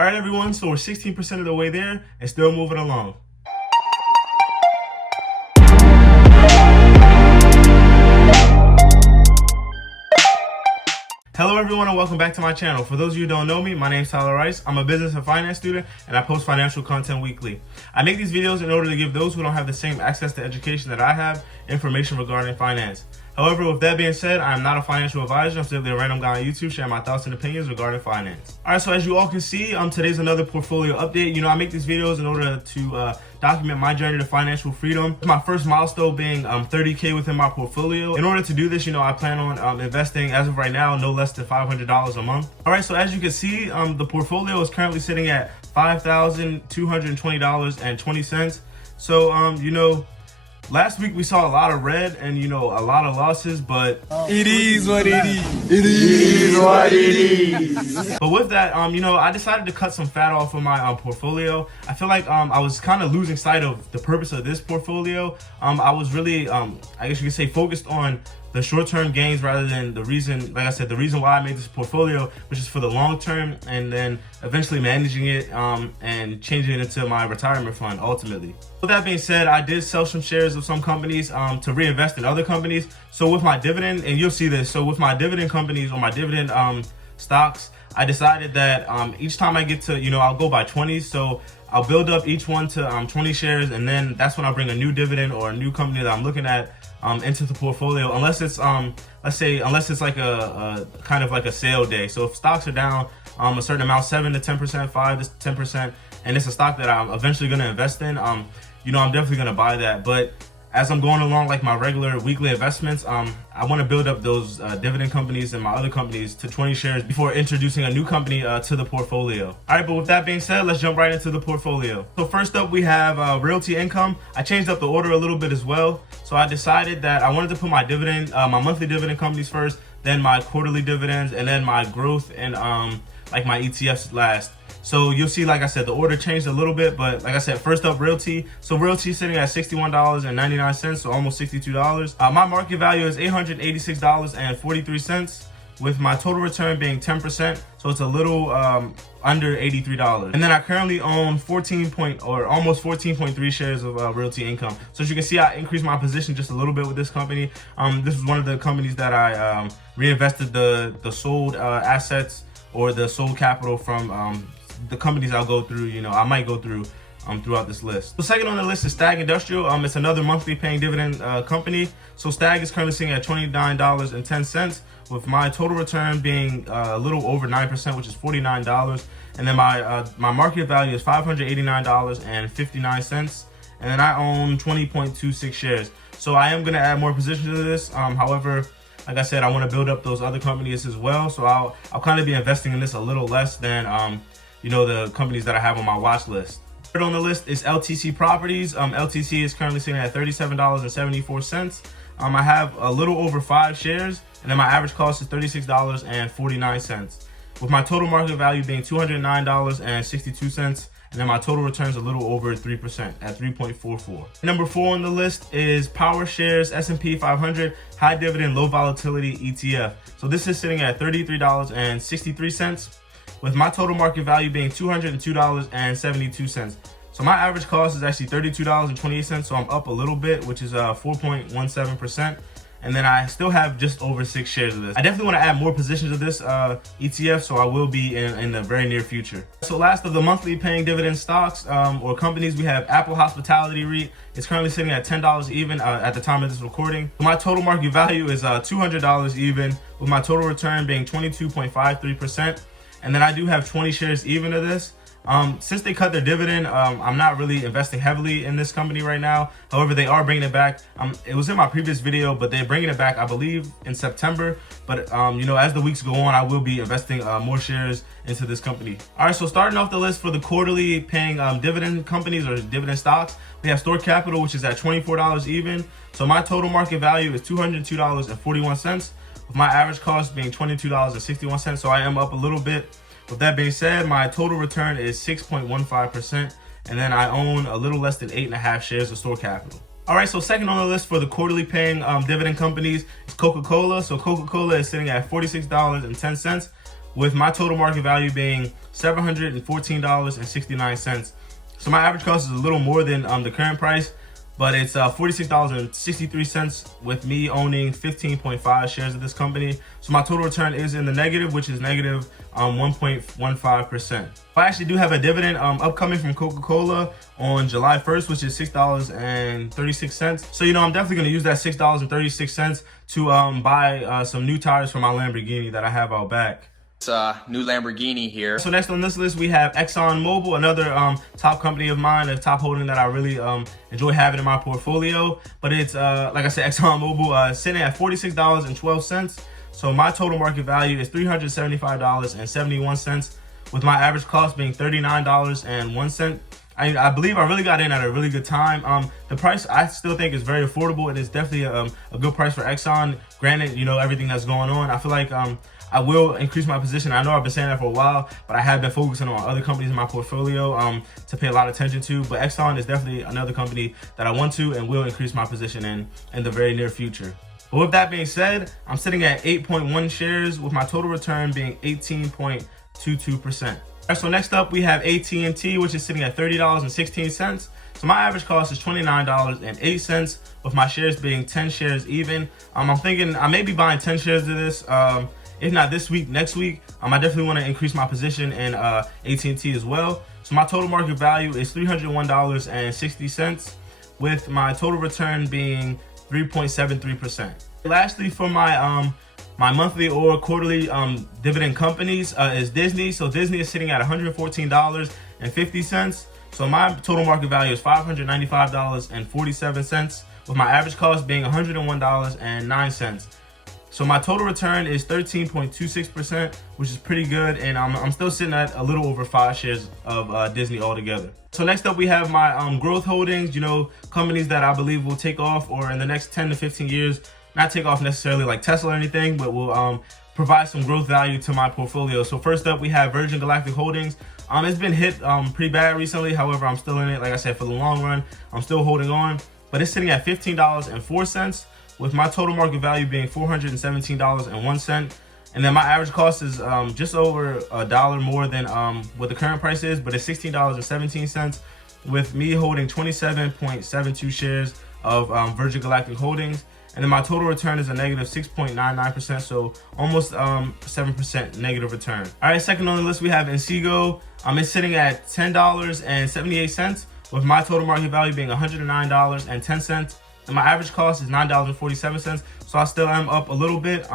All right, everyone, so we're 16% of the way there and still moving along. Hello everyone and welcome back to my channel. For those of you who don't know me, my name is Tyler Rice. I'm a business and finance student and I post financial content weekly. I make these videos in order to give those who don't have the same access to education that I have information regarding finance. However, with that being said, I am not a financial advisor. I'm simply a random guy on YouTube sharing my thoughts and opinions regarding finance. Alright, so as you all can see, today's another portfolio update. I make these videos in order to document my journey to financial freedom. My first milestone being 30K within my portfolio. In order to do this, I plan on investing, as of right now, no less than $500 a month. Alright, so as you can see, the portfolio is currently sitting at $5,220.20. So, last week we saw a lot of red and a lot of losses, but it is what it is. It is what it is. But with that, I decided to cut some fat off of my portfolio. I feel like I was kind of losing sight of the purpose of this portfolio. I was really, I guess you could say, focused on the short-term gains rather than the reason, like I said, the reason why I made this portfolio, which is for the long term, and then eventually managing it and changing it into my retirement fund ultimately. With that being said, I did sell some shares of some companies to reinvest in other companies. So with my dividend, and you'll see this, so with my dividend companies or my dividend stocks, I decided that each time I get to, I'll go by 20s. So I'll build up each one to 20 shares, and then that's when I bring a new dividend or a new company that I'm looking at into the portfolio, unless it's unless it's like a kind of like a sale day. So if stocks are down a certain amount, 7 to 10%, 5 to 10%, and it's a stock that I'm eventually going to invest in, I'm definitely going to buy that. But as I'm going along, like my regular weekly investments, I want to build up those dividend companies and my other companies to 20 shares before introducing a new company to the portfolio. All right, but with that being said, let's jump right into the portfolio. So first up, we have realty income. I changed up the order a little bit as well. So I decided that I wanted to put my dividend, my monthly dividend companies first, then my quarterly dividends, and then my growth and like my ETFs last. So you'll see, like I said, the order changed a little bit, but like I said, first up, realty. So realty sitting at $61.99, so almost $62. My market value is $886.43, with my total return being 10%. So it's a little under $83. And then I currently own almost 14.3 shares of realty income. So as you can see, I increased my position just a little bit with this company. This was one of the companies that I reinvested the sold assets or the sold capital from the companies I'll go through, I might go through throughout this list. So second on the list is Stag Industrial. It's another monthly paying dividend company. So Stag is currently sitting at $29.10, with my total return being a little over 9%, which is $49. And then my market value is $589.59. And then I own 20.26 shares. So I am going to add more positions to this. However, like I said, I want to build up those other companies as well. So I'll kind of be investing in this a little less than the companies that I have on my watch list. Third on the list is LTC Properties. LTC is currently sitting at $37.74. I have a little over 5 shares, and then my average cost is $36.49, with my total market value being $209.62. And then my total return is a little over 3% at 3.44. Number 4 on the list is PowerShares S&P 500 High Dividend Low Volatility ETF. So this is sitting at $33.63, with my total market value being $202.72. So my average cost is actually $32.28, so I'm up a little bit, which is 4.17%. And then I still have just over 6 shares of this. I definitely want to add more positions of this ETF, so I will be in the very near future. So last of the monthly paying dividend stocks or companies, we have Apple Hospitality REIT. It's currently sitting at $10 even at the time of this recording. My total market value is $200 even, with my total return being 22.53%. And then I do have 20 shares even of this. Since they cut their dividend, I'm not really investing heavily in this company right now. However, they are bringing it back. It was in my previous video, but they're bringing it back, I believe, in September. But, as the weeks go on, I will be investing more shares into this company. All right, so starting off the list for the quarterly paying dividend companies or dividend stocks, we have Store Capital, which is at $24 even. So my total market value is $202.41, with my average cost being $22.61. So I am up a little bit. With that being said, my total return is 6.15%, and then I own a little less than 8.5 shares of Store Capital. All right, so second on the list for the quarterly paying dividend companies is Coca-Cola. So Coca-Cola is sitting at $46.10, with my total market value being $714.69. So my average cost is a little more than the current price, but it's $46.63 with me owning 15.5 shares of this company. So my total return is in the negative, which is negative 1.15%. I actually do have a dividend upcoming from Coca-Cola on July 1st, which is $6.36. So, I'm definitely going to use that $6.36 to buy some new tires for my Lamborghini that I have out back. New Lamborghini here. So next on this list, we have ExxonMobil, another top company of mine, a top holding that I really enjoy having in my portfolio. But it's, like I said, ExxonMobil sitting at $46.12. So my total market value is $375.71, with my average cost being $39.01. I believe I really got in at a really good time. The price I still think is very affordable. It is definitely a good price for Exxon. Granted, everything that's going on. I feel like I will increase my position. I know I've been saying that for a while, but I have been focusing on other companies in my portfolio to pay a lot of attention to. But Exxon is definitely another company that I want to and will increase my position in the very near future. But with that being said, I'm sitting at 8.1 shares with my total return being 18.22%. So next up, we have AT&T, which is sitting at $30.16. So my average cost is $29.08, with my shares being 10 shares even. I'm thinking I may be buying 10 shares of this. If not this week, next week. I definitely want to increase my position in AT&T as well. So my total market value is $301.60, with my total return being 3.73%. Lastly, for my my monthly or quarterly dividend companies is Disney. So Disney is sitting at $114.50. So my total market value is $595.47, with my average cost being $101.09. So my total return is 13.26%, which is pretty good, and I'm still sitting at a little over 5 shares of Disney altogether. So next up, we have my growth holdings, companies that I believe will take off, or in the next 10 to 15 years, not take off necessarily like Tesla or anything, but will provide some growth value to my portfolio. So first up, we have Virgin Galactic Holdings. It's been hit pretty bad recently. However, I'm still in it. Like I said, for the long run, I'm still holding on, but it's sitting at $15.04. with my total market value being $417.01. And then my average cost is just over $1 more than what the current price is, but it's $16.17, with me holding 27.72 shares of Virgin Galactic Holdings. And then my total return is a negative 6.99%, so almost 7% negative return. All right, second on the list, we have Inseego. It's sitting at $10.78, with my total market value being $109.10. And my average cost is $9.47, so I still am up a little bit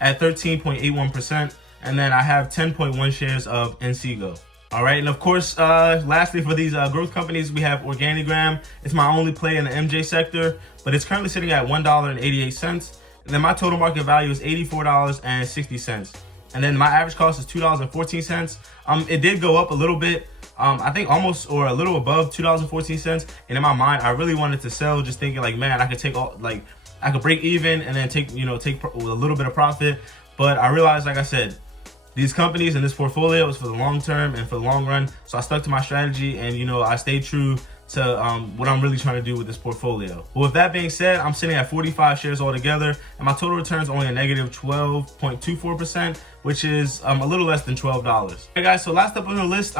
at 13.81%. And then I have 10.1 shares of Inseego. All right, and of course, lastly, for these growth companies, we have Organigram. It's my only play in the MJ sector, but it's currently sitting at $1.88. And then my total market value is $84.60. And then my average cost is $2.14. It did go up a little bit. I think almost or a little above $2.14. And in my mind, I really wanted to sell, just thinking like, man, I could take all, like, I could break even and then take a little bit of profit. But I realized, like I said, these companies and this portfolio is for the long term and for the long run. So I stuck to my strategy, and I stayed true to what I'm really trying to do with this portfolio. But with that being said, I'm sitting at 45 shares altogether, and my total return is only a negative 12.24%, which is a little less than $12. Hey guys, so last up on the list,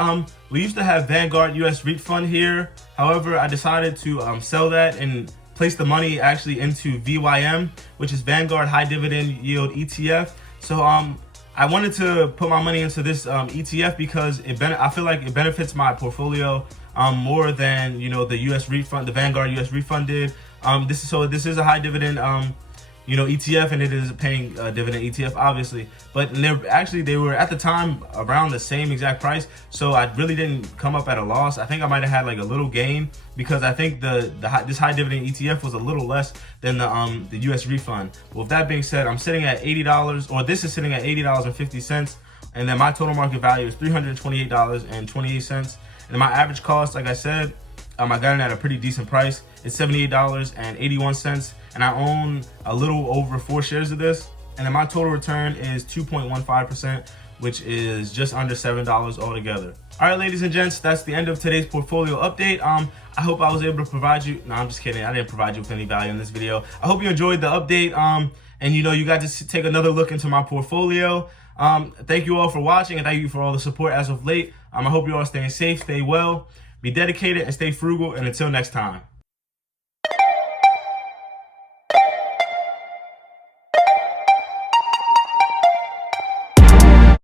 we used to have Vanguard US REIT Fund here. However, I decided to sell that and place the money actually into VYM, which is Vanguard High Dividend Yield ETF. So I wanted to put my money into this ETF because I feel like it benefits my portfolio more than the US REIT Fund, the Vanguard US REIT Fund did. This is a high dividend ETF, and it is a paying dividend ETF, obviously. But they were at the time around the same exact price, so I really didn't come up at a loss. I think I might have had like a little gain because I think this high dividend ETF was a little less than the US REIT Fund. With that being said, I'm sitting at $80, or this is sitting at $80.50, and then my total market value is $328.28. And my average cost, like I said, I got it at a pretty decent price. It's $78.81, and I own a little over 4 shares of this. And then my total return is 2.15%, which is just under $7 altogether. All right, ladies and gents, that's the end of today's portfolio update. I hope I was able to provide you. No, I'm just kidding. I didn't provide you with any value in this video. I hope you enjoyed the update. And you got to take another look into my portfolio. Thank you all for watching, and thank you for all the support as of late. I hope you all staying safe, stay well, be dedicated, and stay frugal. And until next time.